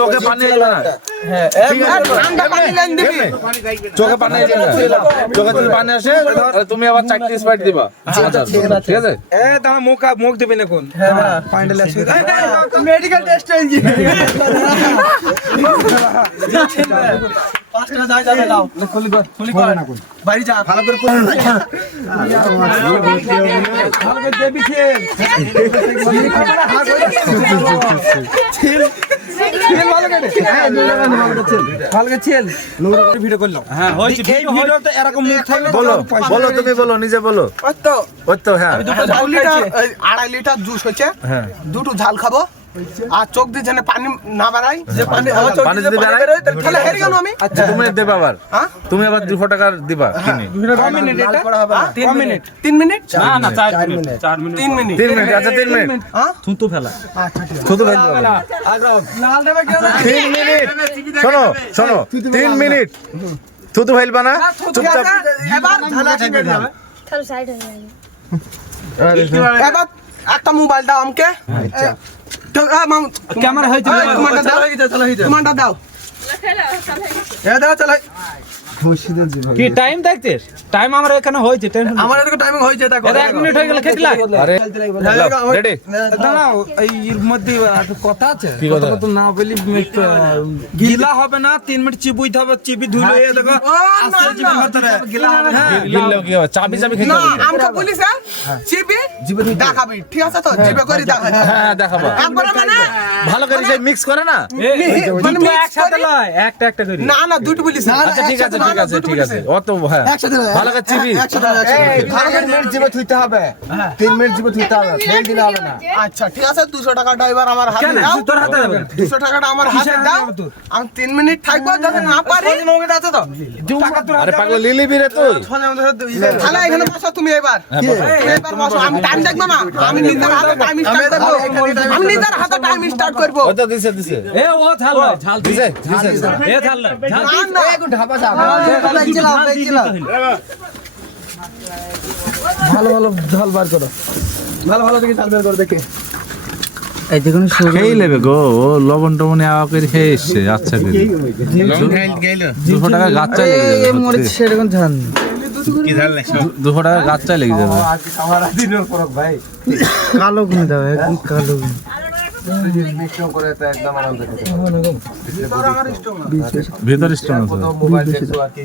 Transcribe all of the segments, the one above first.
চোখে পানি এলো না। চোখে পানি এলো না। চোখে যদি পানি আসে তুমি আবার 4টি স্প্রাইট দিবা। আচ্ছা ঠিক আছে। দাঁড়া মুখ দিবেন এখন ফাইনালি আসবে মেডিকেল টেস্ট হয়েছে পাঁচটা যাবে দাও খুলি কর বাড়ি যা ভালো করে ভালো করে দেবি ছিল ভালো করে ছিল ভিডিও করলাম। হ্যাঁ হয়েছে এই ভিডিওতে এরকম মুখ থাকলে বলো তুমি বলো নিজে বলো। ওই তো হ্যাঁ 2.5 লিটার জুস হচ্ছে দুটো ঝাল খাবো আর চোখ দিয়ে যেন পানি না বাড়াই যে পানি আমার চোখ দিয়ে পানি বেরোয় তাহলে হেরে গেল আমি। আচ্ছা তুমি দেবা আবার তুমি আবার 200 টাকার দিবা কিনে। 2 মিনিট এটা 3 মিনিট 3 মিনিট না 4 মিনিট 3 মিনিট 3 মিনিট আচ্ছা 3 মিনিট থুতু ফেলা থুতু ফেলা লাল দেবা কেন 3 মিনিট শোনো 3 মিনিট থুতু ফেলবা না চুপচাপ এবার ঝালা কিনে যাবে চল সাইড হয়ে যাবে এবার একটা মোবাইল দাও আমাকে। আচ্ছা ক্যামেরা হয়েছে তোমারটা দাও দাও চালাই কি টাইম দেখছিস টাইম আমার এখানে হয়েছে আমার এদিকে টাইমিং হয়েছে দেখো 1 মিনিট হয়ে গেল খেতে লাগ আরে রেডি দাঁড়াও এর মধ্যে একটা কথা আছে কি কথা? তো না বলি গিলা হবে না 3 মিনিট চিবুইতে হবে চিবি ধুলে দেখো আস্তে চিবি মাত্রা গিলা হবে না গিললেও কি হবে চাবি খেতে না হবে আমটা বলিস জিবি দেখাবি ঠিক আছে তো জিবে করে দেখাবি হ্যাঁ দেখাবো একবার মানে ভালো করে সেই মিক্স করে না মানে একসাথে লয় একটা একটা করে না না দুটো বলিস আচ্ছা ঠিক আছে অত হ্যাঁ ভালো করে চিবি ভালো করে মিনিট জিবে থুইতে হবে 3 মিনিট জিবে থুইতে হবে ফেল দিলে হবে না আচ্ছা ঠিক আছে 200 টাকা ড্রাইভার আমার হাতে দাও তোর হাতে দেবে 200 টাকাটা আমার হাতে দাও আমি 3 মিনিট থাকবো যখন না পারি মগে আছে তো আরে পাগল লিলি বিরে তুই তাহলে এখানে বসো তুমি এবার এবার বসো আমি টাইম দেখব না আমি নিজের হাতে টাইম স্টার্ট করব আমি নিজের হাতে টাইম স্টার্ট করব ওটা দিছে এ ও ঝাল ঝাল দিছে এ ঝাল ঝাল না একটু ঢাপা যা ভালো ভালো ঝাল বার করো ভালো দেখে ঝাল বার করো দেখে এই দেখুন খেয়ে নেবে গো ও লবণ টবণ আওয়া করে খেয়ে এসছে আচ্ছা করে 200 টাকা গাছ চাই লেগে যাবে মরিচ সেরকম ঝাল কি ঝাল নাই 200 টাকা গাছ চাই লেগে যাবে আজকে খাবার দিনের পর ভাই কালো গুণ দাও কি কালো গুণ মিশ্রণ করে তো একদম আনন্দ খেতে ভিতর স্টোন আছে মোবাইল দেখো আর কি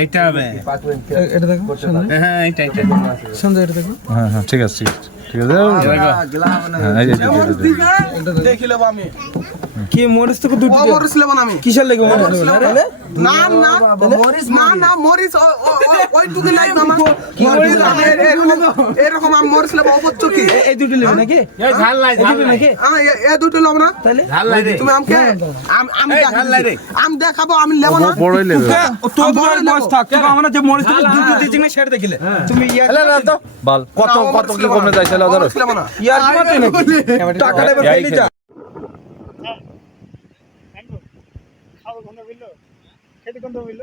এইটা হবে 5 মিনিট এটা দেখো হ্যাঁ এইটা সুন্দর এটা দেখো হ্যাঁ ঠিক আছে গেলা হবে না হ্যাঁ এই যে দেখি লব আমি কি মরিচ তো দুটো মরিচ লব না আমি কিসের লাগে মরিচ না না মরিচ না মরিচ ওই টুকি নাই মামা এরকম আমি মরিচ লব অপচ্ছ কি এই দুটো নেবে নাকি এই ঝাল লাই নাকি এই দুটো লব না তাহলে ঝাল লাই তুমি আমাকে আমি দেখাবো আমি লেব না বড়ই নেবে তো তোমার বয়স থাক কিন্তু আমরা যে মরিচ দুটো দিছি না সেটা দেখিলে তুমি এলা না তো বল কত কি কমে যাইছিল ধরো ইয়ার কি মত নাকি টাকাটা এবার ফেলি যা খেতে কোন দিল